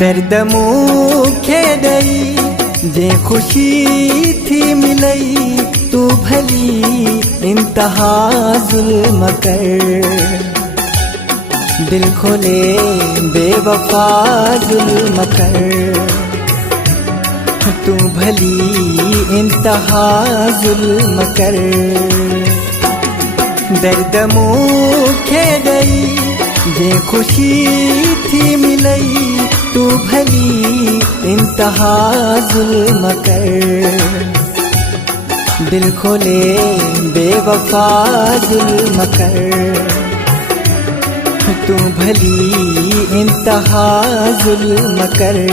दर्द मुखे दई जे खुशी थी मिलई तू भली इंतहा जुल्म कर। दिल खोले बेवफा जुल्म कर, तू भली इंतहा जुल्म कर। दर्द मुखे दई जे खुशी थी मिलई तू भली इंतहा जुल्म कर। दिल खोले बेवफा जुल्म कर, तू भली इंतहा जुल्म कर।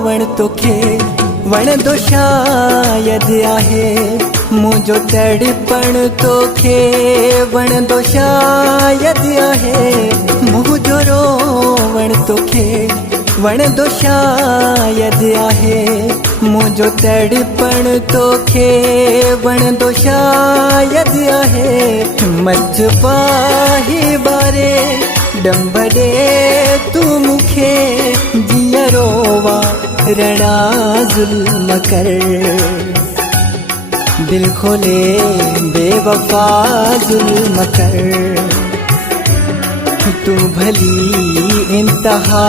वण तोखे वण दो शायद आहे, मुझो तड़पण तोखे वण दो शायद आहे। मुझो रोवण तोखे वण दो शायद आहे, मुझो तड़पण तोखे वण दो शायद आहे। मच पाही बारे डंबरे तू मुखे जियरोवा रणा जुल्म कर। दिल खोले बेवफा जुल्म कर, तू भली इंतहा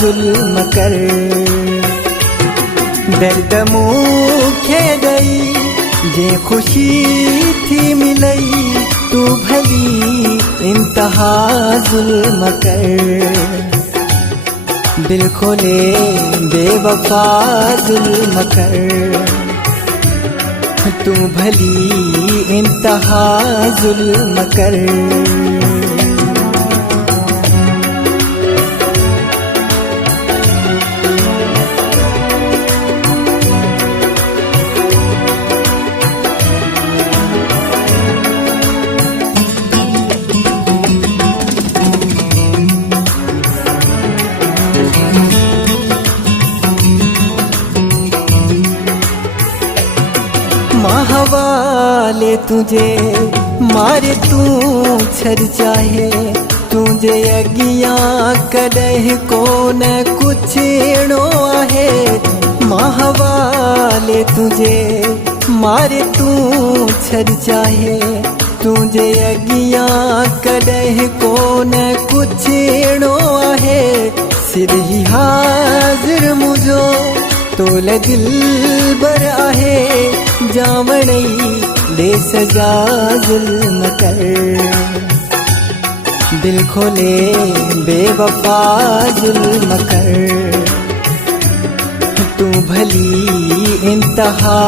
जुल्म कर। दर्द मुखे दई जे खुशी थी मिलई तू भली इंतहा जुल्म कर। दिल खोले बेवफा जुल्म कर, तू भली इंतहा जुल्म कर। हवाले तुझे मारे तू छर चाहे, तुझे अगिया कदह को न कुछ नो आहे। हवाले तुझे मारे तू छर चाहे, तुझे अगिया कदह को न कुछ नो आहे। सिर ही हाजिर मुझो तोल दिल बर आहे, जावणई दे सजा जुल्म कर। दिल खोले बेवफा जुल्म कर, तू भली इंतहा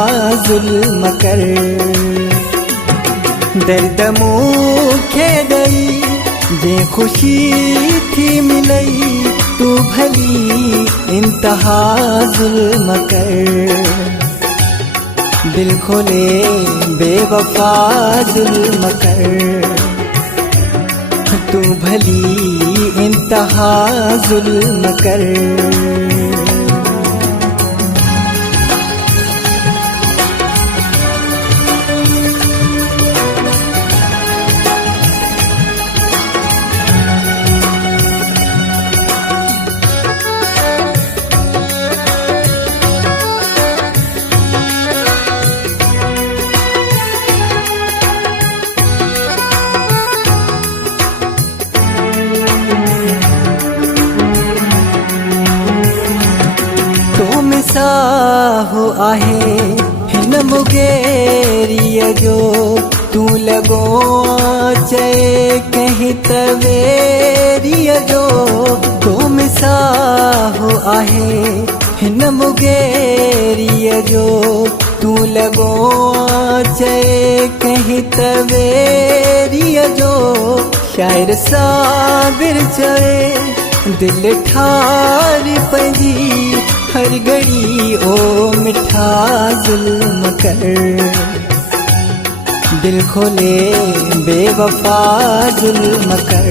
जुल्म कर। दर्द मुखे दई जे खुशी थी मिलई तू भली इंतहा जुल्म कर। दिल खोले बेवफा जुल्म कर, तू भली इंतहा जुल्म कर। साहो आहे हिन मुगेरिया जो, तू लगो चए कहीं तवेरिया जो। तो मिसाहो आहे हिन मुगेरिया जो, तू लगो चए कहीं तवेरिया जो। शायर साबिर चवे दिल ठार पंजी हर घड़ी ओ मिठा जुल्म कर दिल खोले बेवफा जुल्म कर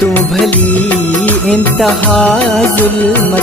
तू भली इंतहा जुल्म